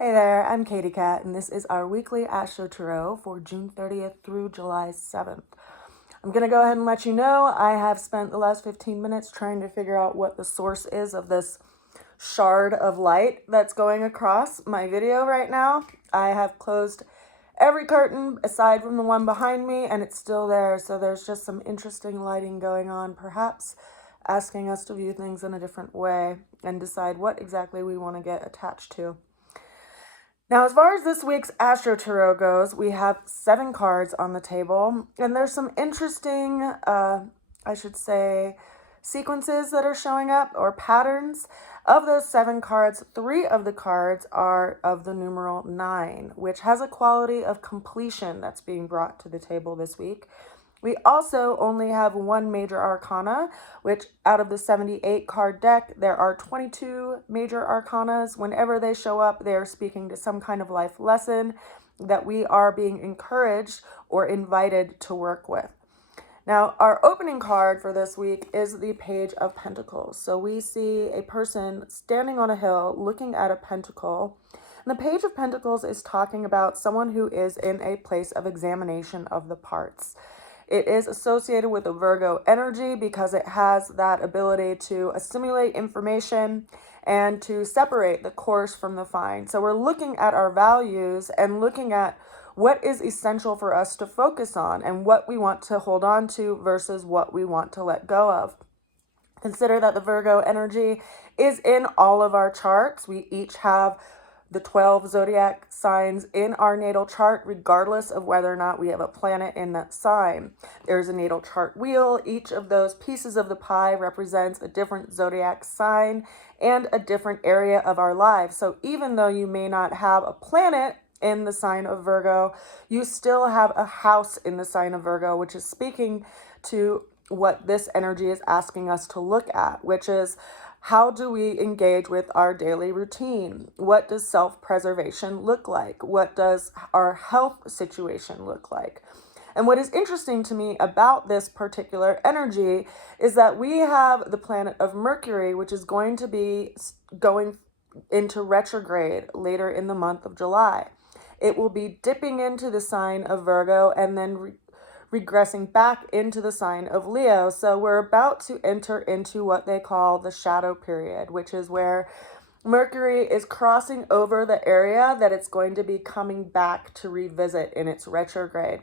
Hey there, I'm Katie Cat, and this is our weekly Astro Tarot for June 30th through July 7th. I'm going to go ahead and let you know I have spent the last 15 minutes trying to figure out what the source is of this shard of light that's going across my video right now. I have closed every curtain aside from the one behind me, and it's still there, so there's just some interesting lighting going on, perhaps asking us to view things in a different way and decide what exactly we want to get attached to. Now, as far as this week's Astro Tarot goes, we have 7 cards on the table, and there's some interesting, sequences that are showing up, or patterns. Of those 7 cards, 3 of the cards are of the numeral 9, which has a quality of completion that's being brought to the table this week. We also only have 1 major arcana, which out of the 78 card deck, there are 22 major arcanas. Whenever they show up, they are speaking to some kind of life lesson that we are being encouraged or invited to work with. Now, our opening card for this week is the Page of Pentacles. So we see a person standing on a hill looking at a pentacle. And the Page of Pentacles is talking about someone who is in a place of examination of the parts. It is associated with the Virgo energy because it has that ability to assimilate information and to separate the coarse from the fine. So we're looking at our values and looking at what is essential for us to focus on and what we want to hold on to versus what we want to let go of. Consider that the Virgo energy is in all of our charts. We each have the 12 zodiac signs in our natal chart, regardless of whether or not we have a planet in that sign. There's a natal chart wheel. Each of those pieces of the pie represents a different zodiac sign and a different area of our lives. So even though you may not have a planet in the sign of Virgo, you still have a house in the sign of Virgo, which is speaking to what this energy is asking us to look at, which is, how do we engage with our daily routine? What does self-preservation look like? What does our health situation look like? And what is interesting to me about this particular energy is that we have the planet of Mercury, which is going to be going into retrograde later in the month of July. It will be dipping into the sign of Virgo and then regressing back into the sign of Leo. So we're about to enter into what they call the shadow period, which is where Mercury is crossing over the area that it's going to be coming back to revisit in its retrograde.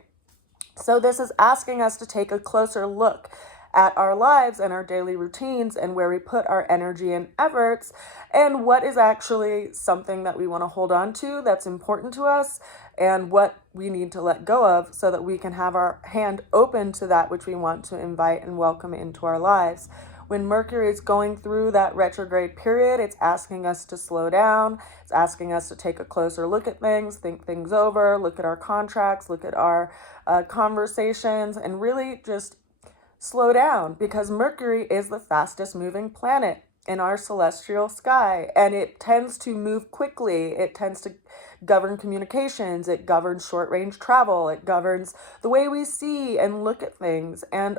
So this is asking us to take a closer look at our lives and our daily routines and where we put our energy and efforts and what is actually something that we want to hold on to that's important to us and what we need to let go of so that we can have our hand open to that which we want to invite and welcome into our lives. When Mercury is going through that retrograde period, it's asking us to slow down. It's asking us to take a closer look at things, think things over, look at our contracts, look at our conversations, and really just slow down, because Mercury is the fastest moving planet in our celestial sky, and it tends to move quickly. It tends to govern communications. It governs short-range travel. It governs the way we see and look at things and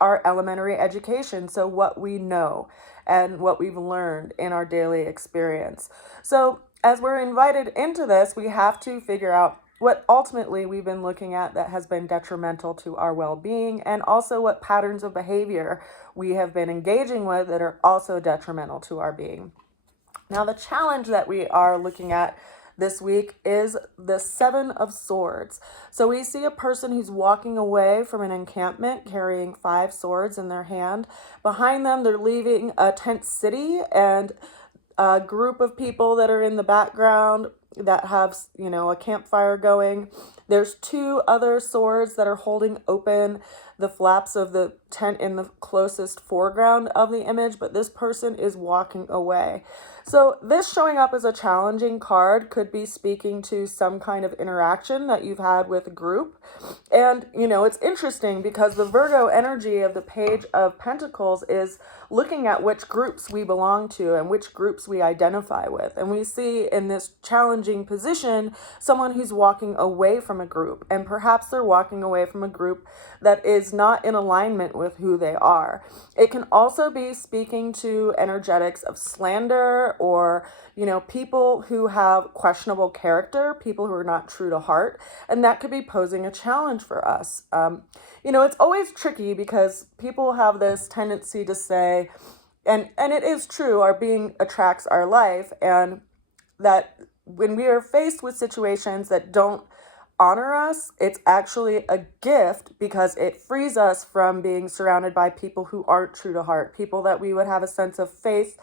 our elementary education, so what we know and what we've learned in our daily experience. So as we're invited into this, we have to figure out what ultimately we've been looking at that has been detrimental to our well-being, and also what patterns of behavior we have been engaging with that are also detrimental to our being. Now, the challenge that we are looking at this week is the 7 of Swords. So we see a person who's walking away from an encampment carrying 5 swords in their hand. Behind them, they're leaving a tent city and a group of people that are in the background that have, a campfire going. There's 2 other swords that are holding open the flaps of the tent in the closest foreground of the image, but this person is walking away. So this showing up as a challenging card could be speaking to some kind of interaction that you've had with a group. And, it's interesting because the Virgo energy of the Page of Pentacles is looking at which groups we belong to and which groups we identify with. And we see in this challenging position someone who's walking away from a group, and perhaps they're walking away from a group that is is not in alignment with who they are. It can also be speaking to energetics of slander, or, people who have questionable character, people who are not true to heart, and that could be posing a challenge for us. It's always tricky because people have this tendency to say, and it is true, our being attracts our life, and that when we are faced with situations that don't honor us, it's actually a gift because it frees us from being surrounded by people who aren't true to heart, people that we would have a sense of faith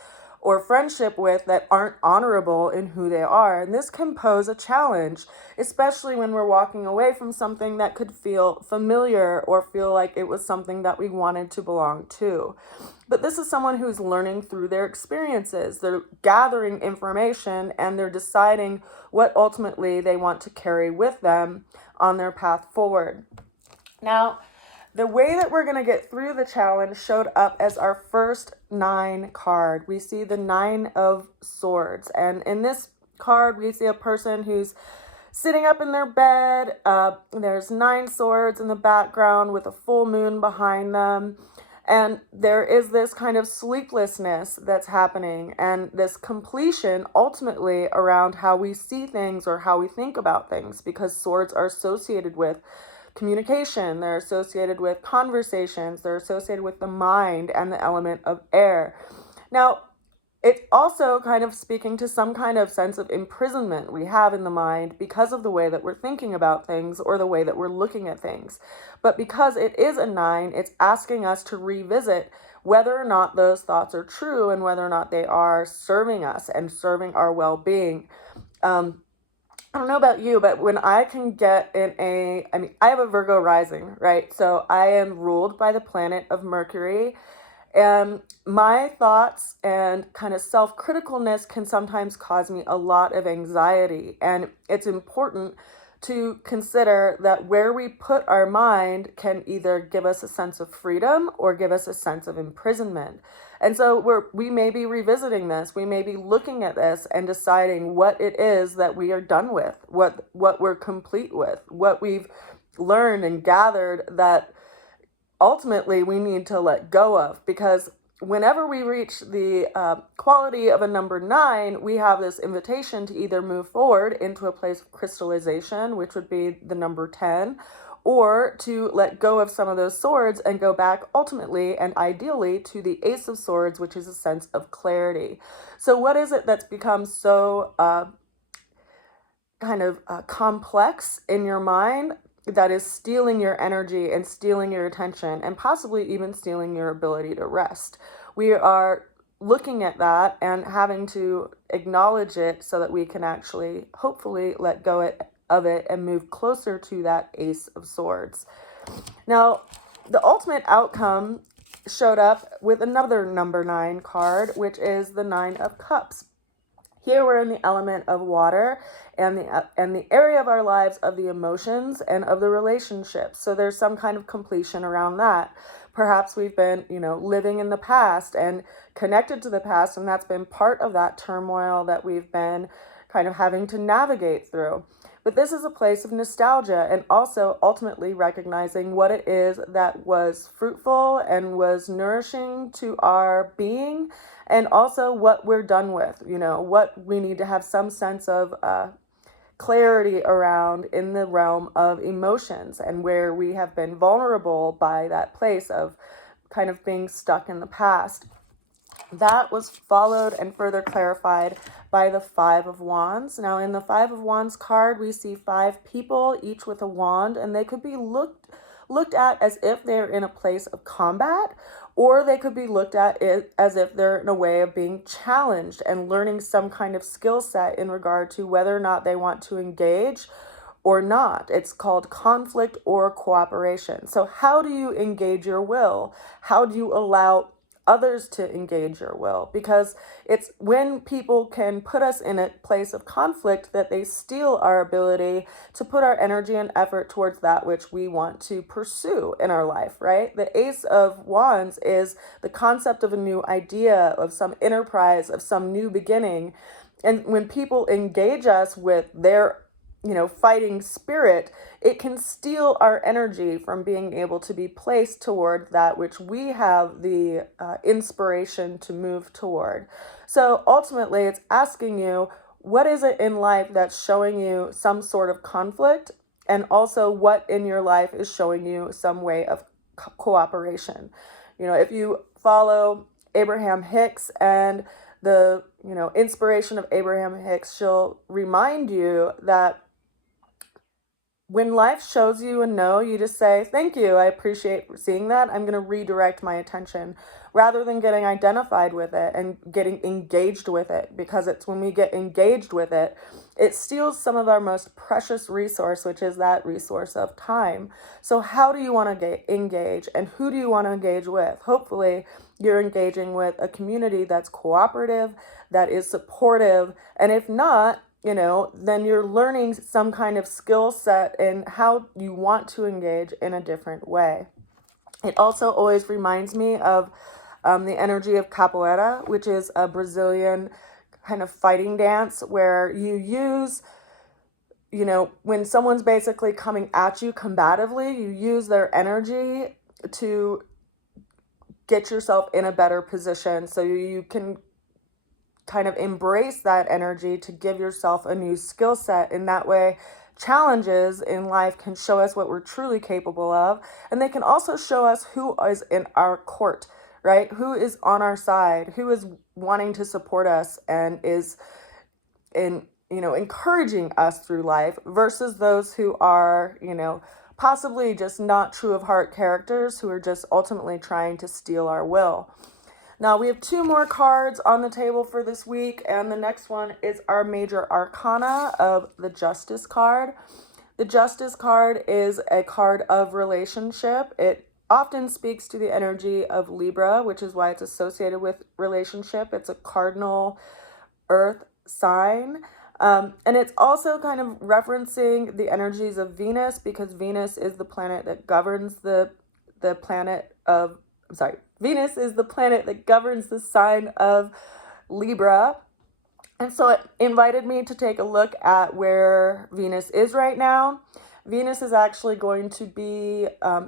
or friendship with that aren't honorable in who they are. And this can pose a challenge, especially when we're walking away from something that could feel familiar or feel like it was something that we wanted to belong to. But this is someone who's learning through their experiences. They're gathering information and they're deciding what ultimately they want to carry with them on their path forward. Now, the way that we're going to get through the challenge showed up as our first 9 card. We see the 9 of Swords. And in this card, we see a person who's sitting up in their bed. There's 9 swords in the background with a full moon behind them. And there is this kind of sleeplessness that's happening, and this completion ultimately around how we see things or how we think about things, because swords are associated with communication, they're associated with conversations, they're associated with the mind and the element of air. Now, it's also kind of speaking to some kind of sense of imprisonment we have in the mind because of the way that we're thinking about things or the way that we're looking at things. But because it is a 9, it's asking us to revisit whether or not those thoughts are true and whether or not they are serving us and serving our well-being. I don't know about you, but when I can get I have a Virgo rising, right? So I am ruled by the planet of Mercury. And my thoughts and kind of self-criticalness can sometimes cause me a lot of anxiety. And it's important to consider that where we put our mind can either give us a sense of freedom or give us a sense of imprisonment. And so we may be revisiting this. We may be looking at this and deciding what it is that we are done with, what we're complete with, what we've learned and gathered that ultimately we need to let go of. Because whenever we reach the quality of a number 9, we have this invitation to either move forward into a place of crystallization, which would be the number 10, or to let go of some of those swords and go back ultimately and ideally to the Ace of Swords, which is a sense of clarity. So what is it that's become so complex in your mind that is stealing your energy and stealing your attention and possibly even stealing your ability to rest? We are looking at that and having to acknowledge it so that we can actually hopefully let go of it and move closer to that Ace of Swords. Now, the ultimate outcome showed up with another number 9 card, which is the 9 of Cups. Here we're in the element of water and the area of our lives of the emotions and of the relationships. So there's some kind of completion around that. Perhaps we've been, living in the past and connected to the past, and that's been part of that turmoil that we've been kind of having to navigate through. But this is a place of nostalgia and also ultimately recognizing what it is that was fruitful and was nourishing to our being, and also what we're done with, what we need to have some sense of clarity around in the realm of emotions, and where we have been vulnerable by that place of kind of being stuck in the past. That was followed and further clarified by the 5 of Wands. Now, in the 5 of Wands card, we see 5 people, each with a wand, and they could be looked at as if they're in a place of combat, or they could be looked at as if they're in a way of being challenged and learning some kind of skill set in regard to whether or not they want to engage or not. It's called conflict or cooperation. So how do you engage your will? How do you allow others to engage your will? Because it's when people can put us in a place of conflict that they steal our ability to put our energy and effort towards that which we want to pursue in our life, right? The Ace of Wands is the concept of a new idea, of some enterprise, of some new beginning. And when people engage us with their fighting spirit, it can steal our energy from being able to be placed toward that which we have the inspiration to move toward. So ultimately, it's asking you, what is it in life that's showing you some sort of conflict? And also, what in your life is showing you some way of cooperation? If you follow Abraham Hicks and the inspiration of Abraham Hicks, she'll remind you that when life shows you a no, you just say, thank you, I appreciate seeing that. I'm going to redirect my attention rather than getting identified with it and getting engaged with it, because it's when we get engaged with it, it steals some of our most precious resource, which is that resource of time. So how do you want to engage, and who do you want to engage with? Hopefully, you're engaging with a community that's cooperative, that is supportive, and if not, then you're learning some kind of skill set in how you want to engage in a different way. It also always reminds me of the energy of capoeira, which is a Brazilian kind of fighting dance where you use, when someone's basically coming at you combatively, you use their energy to get yourself in a better position so you can kind of embrace that energy to give yourself a new skill set. In that way, challenges in life can show us what we're truly capable of, and they can also show us who is in our court, right? Who is on our side, who is wanting to support us and is encouraging us through life, versus those who are, possibly just not true of heart characters who are just ultimately trying to steal our will. Now, we have 2 more cards on the table for this week, and the next one is our major arcana of the Justice card. The Justice card is a card of relationship. It often speaks to the energy of Libra, which is why it's associated with relationship. It's a cardinal earth sign. And it's also kind of referencing the energies of Venus, because Venus is the planet that governs Venus is the planet that governs the sign of Libra. And so it invited me to take a look at where Venus is right now. Venus is actually going to be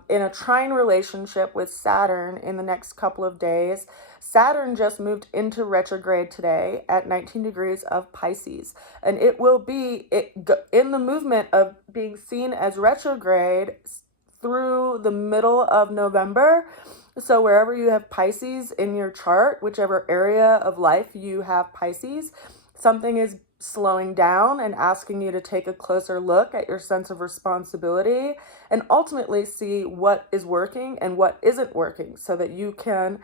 in a trine relationship with Saturn in the next couple of days. Saturn just moved into retrograde today at 19 degrees of Pisces. And it will be in the movement of being seen as retrograde through the middle of November. So wherever you have Pisces in your chart, whichever area of life you have Pisces, something is slowing down and asking you to take a closer look at your sense of responsibility and ultimately see what is working and what isn't working so that you can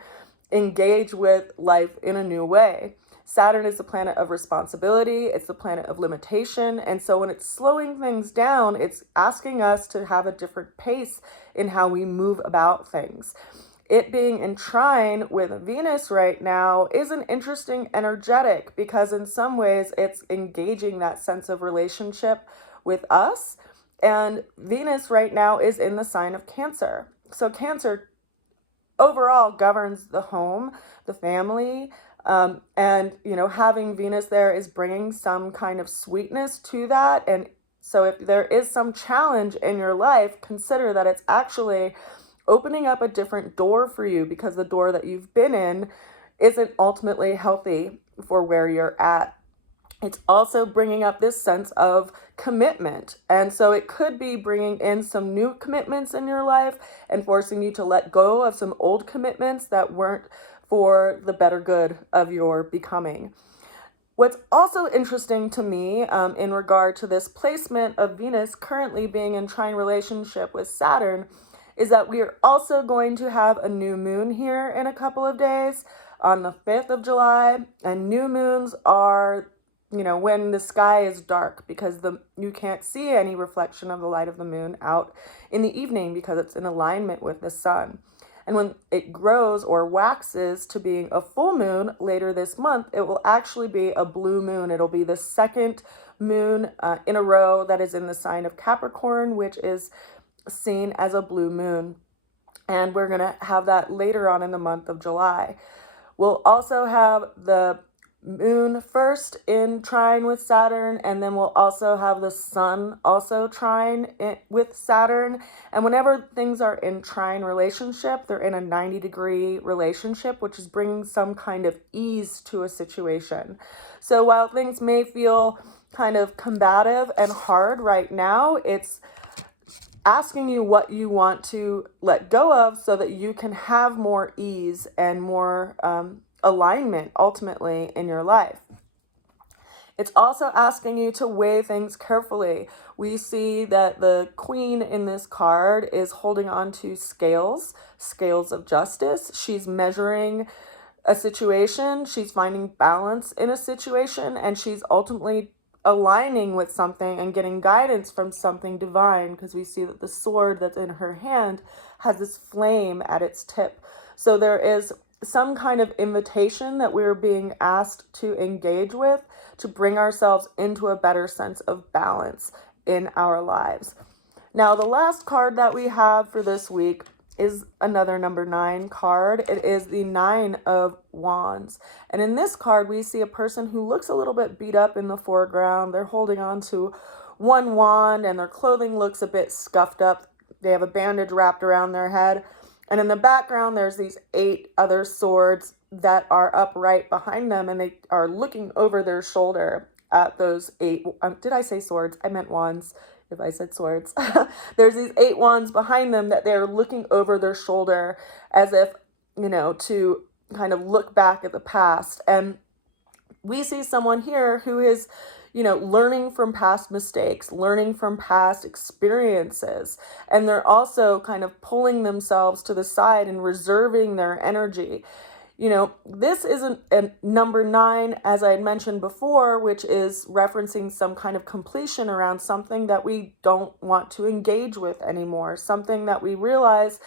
engage with life in a new way. Saturn is the planet of responsibility. It's the planet of limitation. And so when it's slowing things down, it's asking us to have a different pace in how we move about things. It being in trine with Venus right now is an interesting energetic, because in some ways it's engaging that sense of relationship with us. And Venus right now is in the sign of Cancer. So Cancer overall governs the home, the family, and having Venus there is bringing some kind of sweetness to that. And so if there is some challenge in your life, consider that it's actually opening up a different door for you, because the door that you've been in isn't ultimately healthy for where you're at. It's also bringing up this sense of commitment. And so it could be bringing in some new commitments in your life and forcing you to let go of some old commitments that weren't for the better good of your becoming. What's also interesting to me in regard to this placement of Venus currently being in trine relationship with Saturn is that we are also going to have a new moon here in a couple of days on the 5th of July. And new moons are, when the sky is dark, because you can't see any reflection of the light of the moon out in the evening because it's in alignment with the sun. And when it grows or waxes to being a full moon later this month, it will actually be a blue moon. It'll be the second moon in a row that is in the sign of Capricorn, which is seen as a blue moon. And we're going to have that later on in the month of July. We'll also have the Moon first in trine with Saturn, and then we'll also have the Sun also trine with Saturn. And whenever things are in trine relationship, they're in a 90-degree relationship, which is bringing some kind of ease to a situation. So while things may feel kind of combative and hard right now, it's asking you what you want to let go of so that you can have more ease and more alignment ultimately in your life. It's also asking you to weigh things carefully. We see that the queen in this card is holding on to scales of justice. She's measuring a situation, she's finding balance in a situation, and she's ultimately aligning with something and getting guidance from something divine, because we see that the sword that's in her hand has this flame at its tip. So there is some kind of invitation that we're being asked to engage with to bring ourselves into a better sense of balance in our lives. Now, the last card that we have for this week is another number 9 card. It is the 9 of Wands. And in this card, we see a person who looks a little bit beat up in the foreground. They're holding on to one wand and their clothing looks a bit scuffed up. They have a bandage wrapped around their head. And in the background, there's these 8 other swords that are upright behind them, and they are looking over their shoulder at those 8. Did I say swords? I meant wands. If I said swords. There's these 8 wands behind them that they're looking over their shoulder as if, to kind of look back at the past. And we see someone here who is, learning from past mistakes, learning from past experiences. And they're also kind of pulling themselves to the side and reserving their energy. This isn't a number 9, as I had mentioned before, which is referencing some kind of completion around something that we don't want to engage with anymore. Something that we realize,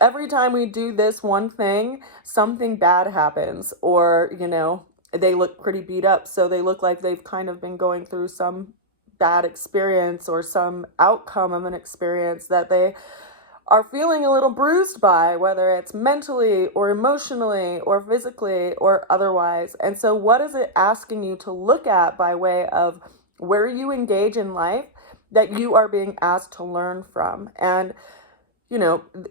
every time we do this one thing, something bad happens, or, they look pretty beat up. So they look like they've kind of been going through some bad experience or some outcome of an experience that they are feeling a little bruised by, whether it's mentally or emotionally or physically or otherwise. And so what is it asking you to look at by way of where you engage in life that you are being asked to learn from? And,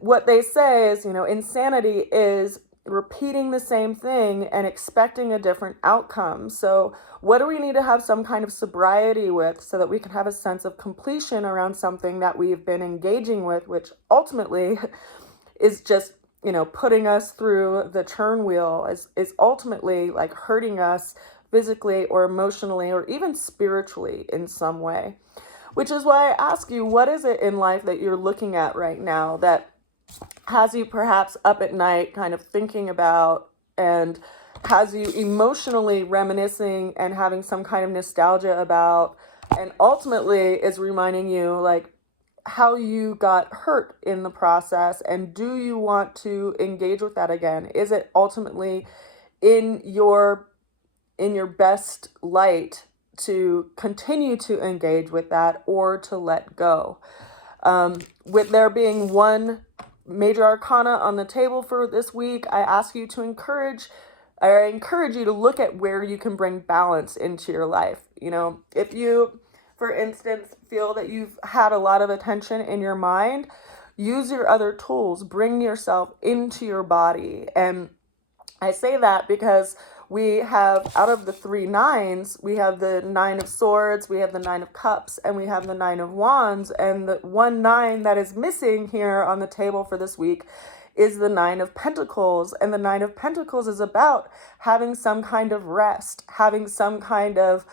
what they say is, insanity is repeating the same thing and expecting a different outcome. So what do we need to have some kind of sobriety with so that we can have a sense of completion around something that we've been engaging with, which ultimately is just, putting us through the turn wheel, is ultimately like hurting us physically or emotionally or even spiritually in some way. Which is why I ask you, what is it in life that you're looking at right now that has you perhaps up at night kind of thinking about, and has you emotionally reminiscing and having some kind of nostalgia about, and ultimately is reminding you like how you got hurt in the process, and do you want to engage with that again? Is it ultimately in your best light to continue to engage with that or to let go? With there being one major arcana on the table for this week, I encourage you to look at where you can bring balance into your life. If you, for instance, feel that you've had a lot of attention in your mind, use your other tools, bring yourself into your body. And I say that because we have, out of the 3 9s, we have the 9 of Swords, we have the 9 of Cups, and we have the 9 of Wands. And the 1 9 that is missing here on the table for this week is the 9 of Pentacles. And the 9 of Pentacles is about having some kind of rest, having some kind of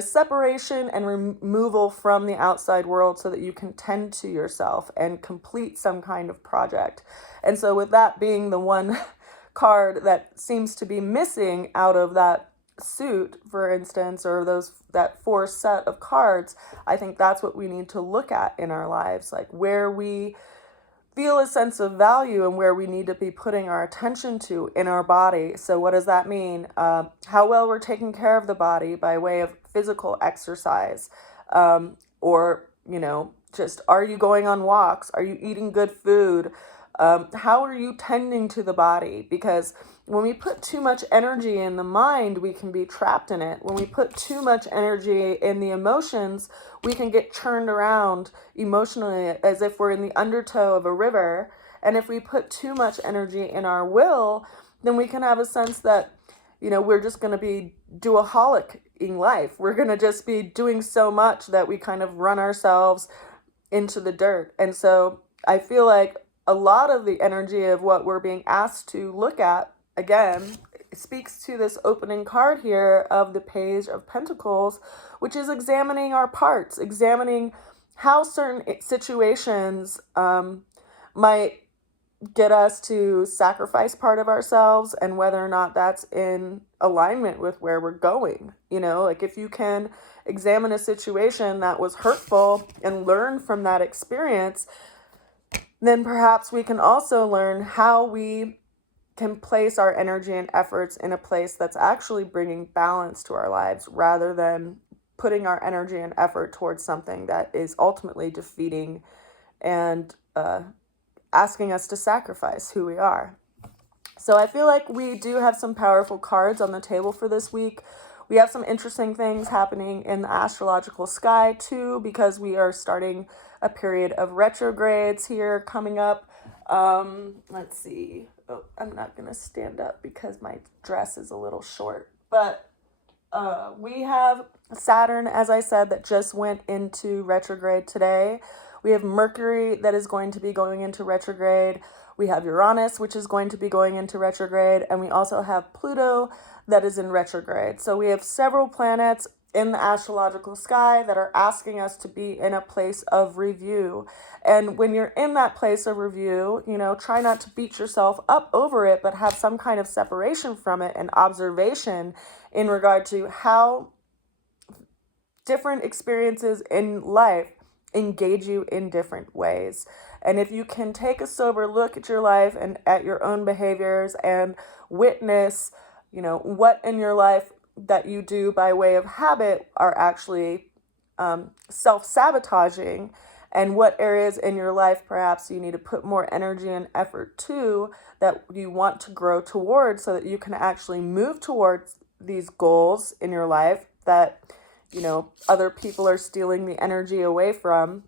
separation and removal from the outside world so that you can tend to yourself and complete some kind of project. And so with that being the one card that seems to be missing out of that suit, for instance, or that 4 set of cards, I think that's what we need to look at in our lives, like where we feel a sense of value and where we need to be putting our attention to in our body. So what does that mean? How well we're taking care of the body by way of physical exercise, or just, are you going on walks? Are you eating good food? How are you tending to the body? Because when we put too much energy in the mind, we can be trapped in it. When we put too much energy in the emotions, we can get churned around emotionally as if we're in the undertow of a river. And if we put too much energy in our will, then we can have a sense that, we're just going to be doaholic in life. We're going to just be doing so much that we kind of run ourselves into the dirt. And so I feel like a lot of the energy of what we're being asked to look at, again, speaks to this opening card here of the Page of Pentacles, which is examining our parts, examining how certain situations might get us to sacrifice part of ourselves and whether or not that's in alignment with where we're going. Like if you can examine a situation that was hurtful and learn from that experience, then perhaps we can also learn how we can place our energy and efforts in a place that's actually bringing balance to our lives rather than putting our energy and effort towards something that is ultimately defeating and asking us to sacrifice who we are. So I feel like we do have some powerful cards on the table for this week. We have some interesting things happening in the astrological sky too, because we are starting a period of retrogrades here coming up. Let's see. Oh, I'm not going to stand up because my dress is a little short. But we have Saturn, as I said, that just went into retrograde today. We have Mercury that is going to be going into retrograde. We have Uranus, which is going to be going into retrograde. And we also have Pluto that is in retrograde. So we have several planets in the astrological sky that are asking us to be in a place of review. And when you're in that place of review, try not to beat yourself up over it, but have some kind of separation from it and observation in regard to how different experiences in life engage you in different ways. And if you can take a sober look at your life and at your own behaviors and witness, what in your life that you do by way of habit are actually self-sabotaging, and what areas in your life perhaps you need to put more energy and effort to that you want to grow towards so that you can actually move towards these goals in your life that other people are stealing the energy away from,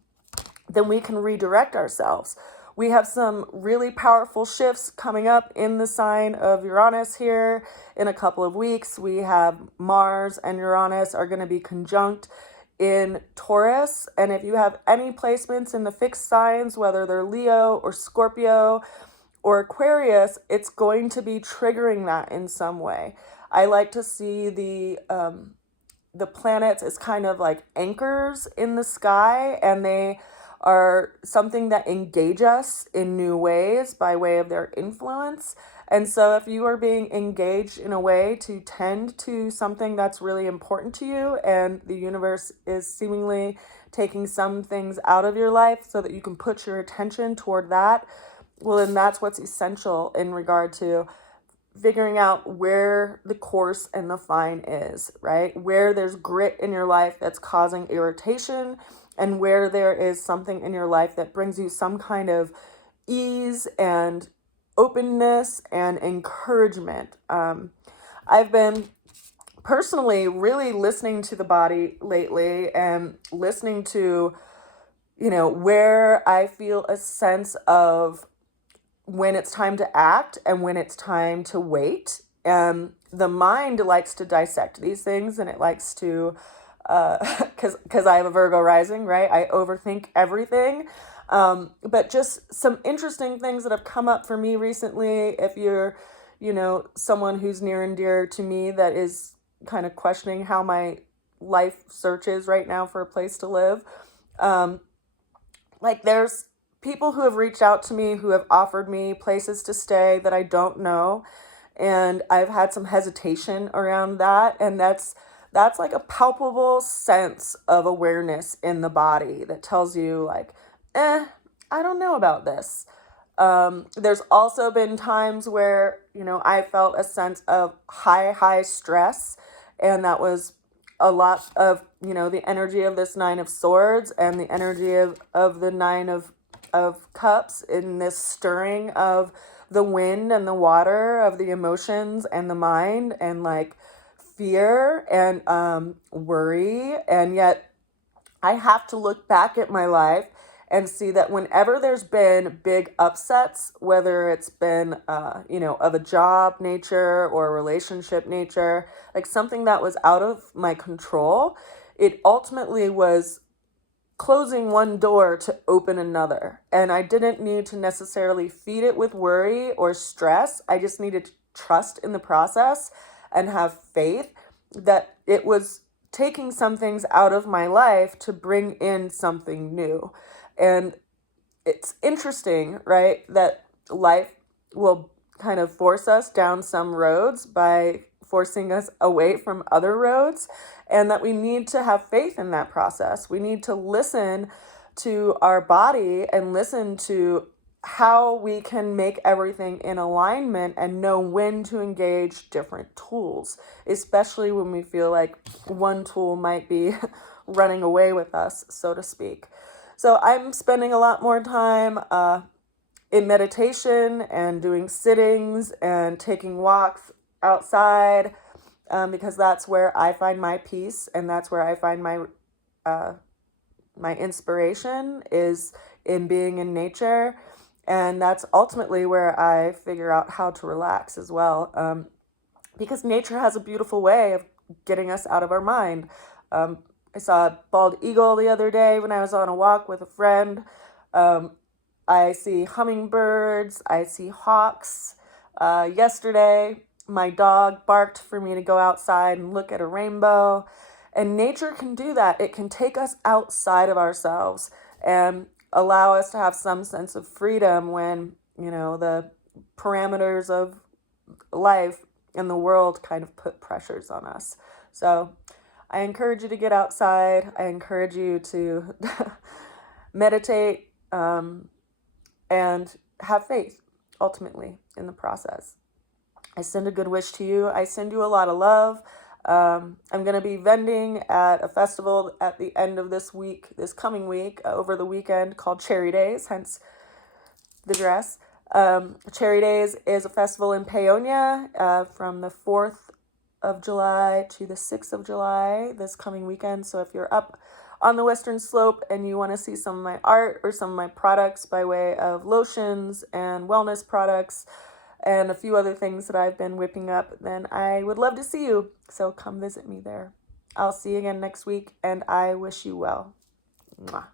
then we can redirect ourselves. We have some really powerful shifts coming up in the sign of Uranus here in a couple of weeks. We have Mars and Uranus are going to be conjunct in Taurus. And if you have any placements in the fixed signs, whether they're Leo or Scorpio or Aquarius, it's going to be triggering that in some way. I like to see the planets as kind of like anchors in the sky, and they are something that engage us in new ways by way of their influence. And so if you are being engaged in a way to tend to something that's really important to you, and the universe is seemingly taking some things out of your life so that you can put your attention toward that, well, then that's what's essential in regard to figuring out where the coarse and the fine is, right? Where there's grit in your life that's causing irritation, and where there is something in your life that brings you some kind of ease and openness and encouragement. I've been personally really listening to the body lately and listening to, where I feel a sense of when it's time to act and when it's time to wait. The mind likes to dissect these things, and it likes to, because I have a Virgo rising, right? I overthink everything. But just some interesting things that have come up for me recently. If you're, someone who's near and dear to me that is kind of questioning how my life search is right now for a place to live. There's people who have reached out to me who have offered me places to stay that I don't know. And I've had some hesitation around that. And that's like a palpable sense of awareness in the body that tells you like, I don't know about this. There's also been times where, I felt a sense of high stress. And that was a lot of, the energy of this Nine of Swords and the energy of the Nine of of Cups in this stirring of the wind and the water, of the emotions and the mind, and like fear and worry. And yet I have to look back at my life and see that whenever there's been big upsets, whether it's been, of a job nature or a relationship nature, like something that was out of my control, it ultimately was closing one door to open another. And I didn't need to necessarily feed it with worry or stress. I just needed to trust in the process and have faith that it was taking some things out of my life to bring in something new. And it's interesting, right, that life will kind of force us down some roads by forcing us away from other roads, and that we need to have faith in that process. We need to listen to our body and listen to how we can make everything in alignment and know when to engage different tools, especially when we feel like one tool might be running away with us, so to speak. So I'm spending a lot more time in meditation and doing sittings and taking walks outside, because that's where I find my peace, and that's where I find my inspiration is in being in nature. And that's ultimately where I figure out how to relax as well, because nature has a beautiful way of getting us out of our mind. I saw a bald eagle the other day when I was on a walk with a friend. I see hummingbirds. I see hawks. Yesterday, my dog barked for me to go outside and look at a rainbow. And nature can do that. It can take us outside of ourselves and allow us to have some sense of freedom when, the parameters of life in the world kind of put pressures on us. So I encourage you to get outside. I encourage you to meditate, and have faith ultimately in the process. I send a good wish to you. I send you a lot of love. I'm going to be vending at a festival at the end of this coming week, over the weekend, called Cherry Days, hence the dress. Cherry Days is a festival in Paonia from the 4th of July to the 6th of July this coming weekend. So if you're up on the Western Slope and you want to see some of my art or some of my products by way of lotions and wellness products and a few other things that I've been whipping up, then I would love to see you. So come visit me there. I'll see you again next week, and I wish you well. Mwah.